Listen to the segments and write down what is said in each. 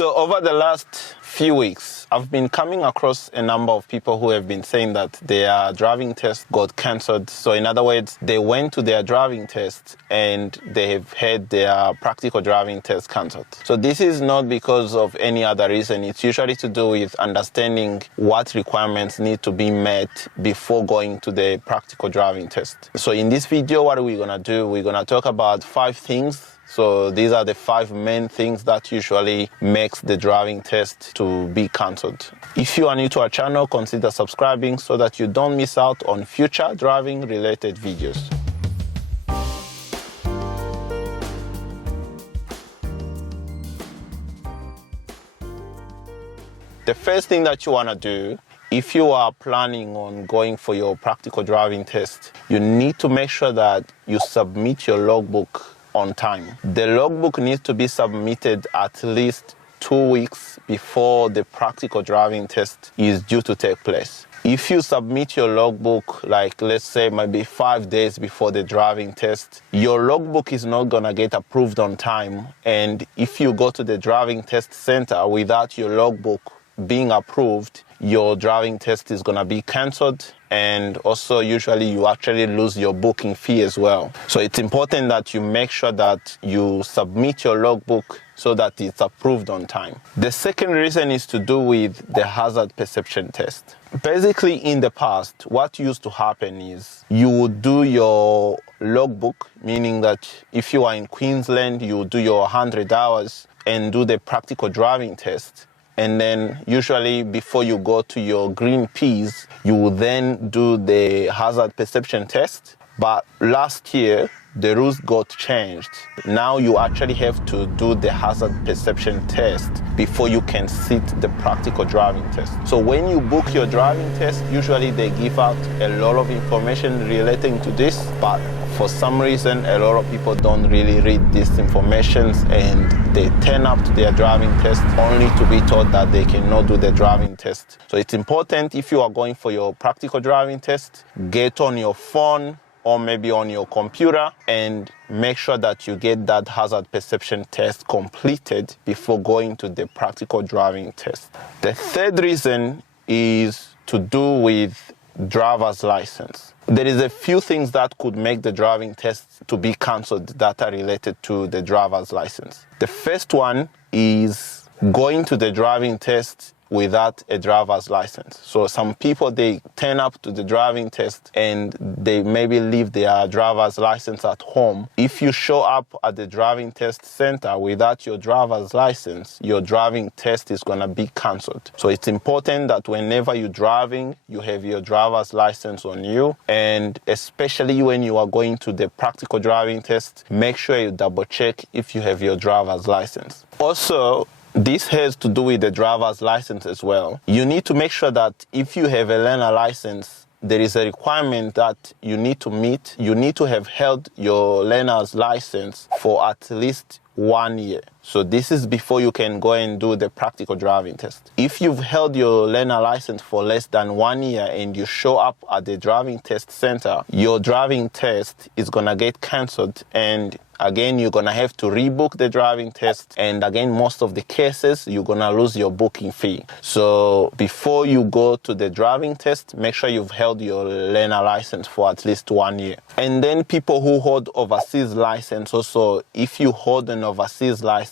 So over the last few weeks, I've been coming across a number of people who have been saying that their driving test got cancelled. So in other words, they went to their driving test and they have had their practical driving test cancelled. So this is not because of any other reason. It's usually to do with understanding what requirements need to be met before going to the practical driving test. So in this video, what are we going to do? We're going to talk about 5 things. So these are the 5 main things that usually makes the driving test to be cancelled. If you are new to our channel, consider subscribing so that you don't miss out on future driving related videos. The first thing that you want to do, if you are planning on going for your practical driving test, you need to make sure that you submit your logbook on time. The logbook needs to be submitted at least 2 weeks before the practical driving test is due to take place. If you submit your logbook, like let's say maybe 5 days before the driving test, your logbook is not gonna get approved on time. And if you go to the driving test center without your logbook being approved, your driving test is gonna be cancelled, and also usually you actually lose your booking fee as well. So it's important that you make sure that you submit your logbook so that it's approved on time. The second reason is to do with the hazard perception test. Basically, in the past, what used to happen is you would do your logbook, meaning that if you are in Queensland, you would do your 100 hours and do the practical driving test. And then usually before you go to your green Ps, you will then do the hazard perception test. But last year, the rules got changed. Now you actually have to do the hazard perception test before you can sit the practical driving test. So when you book your driving test, usually they give out a lot of information relating to this, but for some reason, a lot of people don't really read this information and they turn up to their driving test only to be told that they cannot do the driving test. So it's important, if you are going for your practical driving test, get on your phone or maybe on your computer and make sure that you get that hazard perception test completed before going to the practical driving test. The third reason is to do with driver's license. There is a few things that could make the driving test to be cancelled that are related to the driver's license. The first one is going to the driving test without a driver's license. So some people, they turn up to the driving test and they maybe leave their driver's license at home. If you show up at the driving test center without your driver's license, your driving test is gonna be cancelled. So it's important that whenever you're driving, you have your driver's license on you, and especially when you are going to the practical driving test, make sure you double check if you have your driver's license. Also, this has to do with the driver's license as well. You need to make sure that if you have a learner license, there is a requirement that you need to meet. You need to have held your learner's license for at least 1 year. So this is before you can go and do the practical driving test. If you've held your learner license for less than 1 year and you show up at the driving test center, your driving test is gonna get cancelled, and again, you're gonna have to rebook the driving test, and again, most of the cases, you're gonna lose your booking fee. So before you go to the driving test, make sure you've held your learner license for at least 1 year. And then people who hold overseas license also, if you hold an overseas license,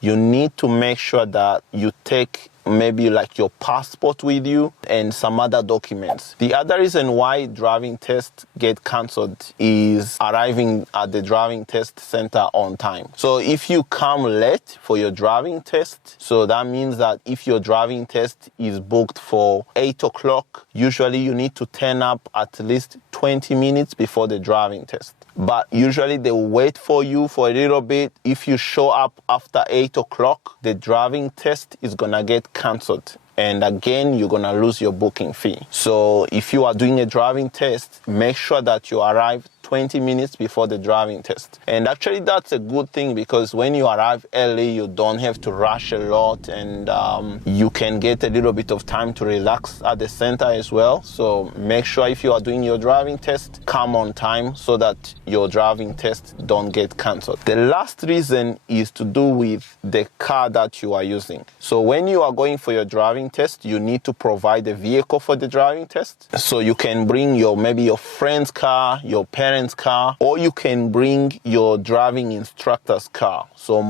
you need to make sure that you take maybe like your passport with you and some other documents. The other reason why driving tests get cancelled is arriving at the driving test center on time. So if you come late for your driving test, so that means that if your driving test is booked for 8 o'clock, usually you need to turn up at least 20 minutes before the driving test. But usually they will wait for you for a little bit. If you show up after 8 o'clock, the driving test is gonna get cancelled. And again, you're gonna lose your booking fee. So if you are doing a driving test, make sure that you arrive 20 minutes before the driving test. And actually that's a good thing, because when you arrive early, you don't have to rush a lot, and you can get a little bit of time to relax at the center as well. So make sure if you are doing your driving test, come on time so that your driving test don't get cancelled. The last reason is to do with the car that you are using. So when you are going for your driving test, you need to provide a vehicle for the driving test. So you can bring maybe your friend's car, your parents' car, or you can bring your driving instructor's car. So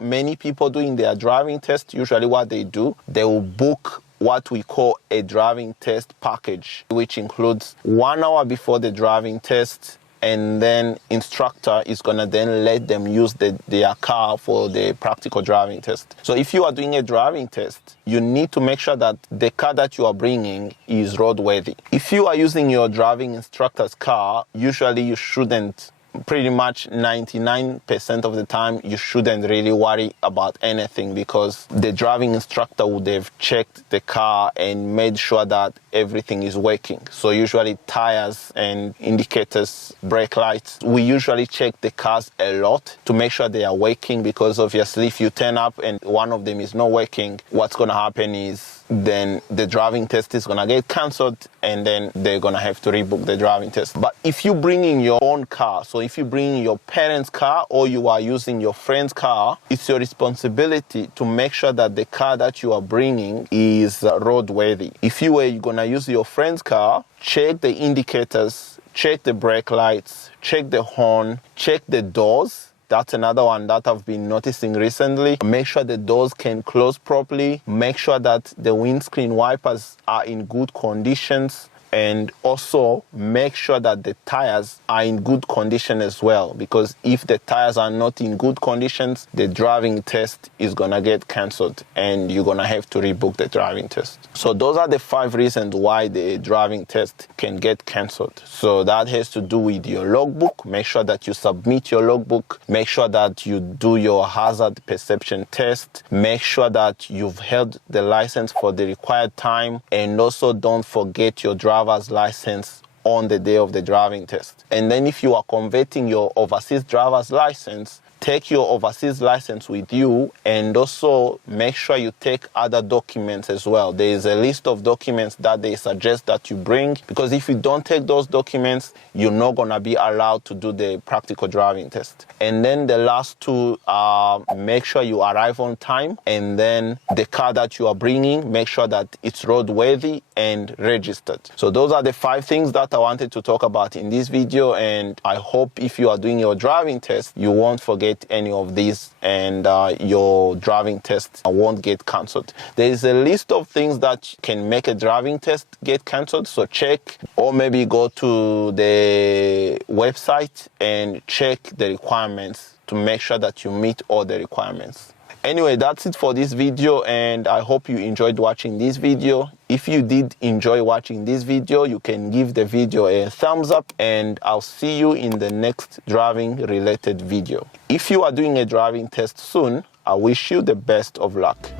many people doing their driving test, usually what they do, they will book what we call a driving test package, which includes 1 hour before the driving test, and then instructor is going to then let them use their car for the practical driving test. So if you are doing a driving test, you need to make sure that the car that you are bringing is roadworthy. If you are using your driving instructor's car, usually you shouldn't, pretty much 99% of the time, you shouldn't really worry about anything, because the driving instructor would have checked the car and made sure that everything is working. So usually tires and indicators, brake lights, we usually check the cars a lot to make sure they are working, because obviously if you turn up and one of them is not working, what's going to happen is then the driving test is going to get cancelled, and then they're going to have to rebook the driving test. But if you bring in your own car, so if you bring your parents' car or you are using your friend's car, it's your responsibility to make sure that the car that you are bringing is roadworthy. If you were going to use your friend's car, check the indicators, check the brake lights, check the horn, check the doors. That's another one that I've been noticing recently. Make sure the doors can close properly. Make sure that the windscreen wipers are in good conditions. And also make sure that the tires are in good condition as well, because if the tires are not in good conditions, the driving test is going to get cancelled and you're going to have to rebook the driving test. So those are the 5 reasons why the driving test can get cancelled. So that has to do with your logbook. Make sure that you submit your logbook. Make sure that you do your hazard perception test. Make sure that you've held the license for the required time, and also don't forget your driver's license on the day of the driving test. And then if you are converting your overseas driver's license, take your overseas license with you, and also make sure you take other documents as well. There is a list of documents that they suggest that you bring, because if you don't take those documents, you're not going to be allowed to do the practical driving test. And then the last 2 are make sure you arrive on time, and then the car that you are bringing, make sure that it's roadworthy and registered. So those are the 5 things that I wanted to talk about in this video, and I hope if you are doing your driving test, you won't forget any of these, and your driving test won't get cancelled. There is a list of things that can make a driving test get cancelled, so check, or maybe go to the website and check the requirements to make sure that you meet all the requirements. Anyway, that's it for this video, and I hope you enjoyed watching this video. If you did enjoy watching this video, you can give the video a thumbs up, and I'll see you in the next driving related video. If you are doing a driving test soon, I wish you the best of luck.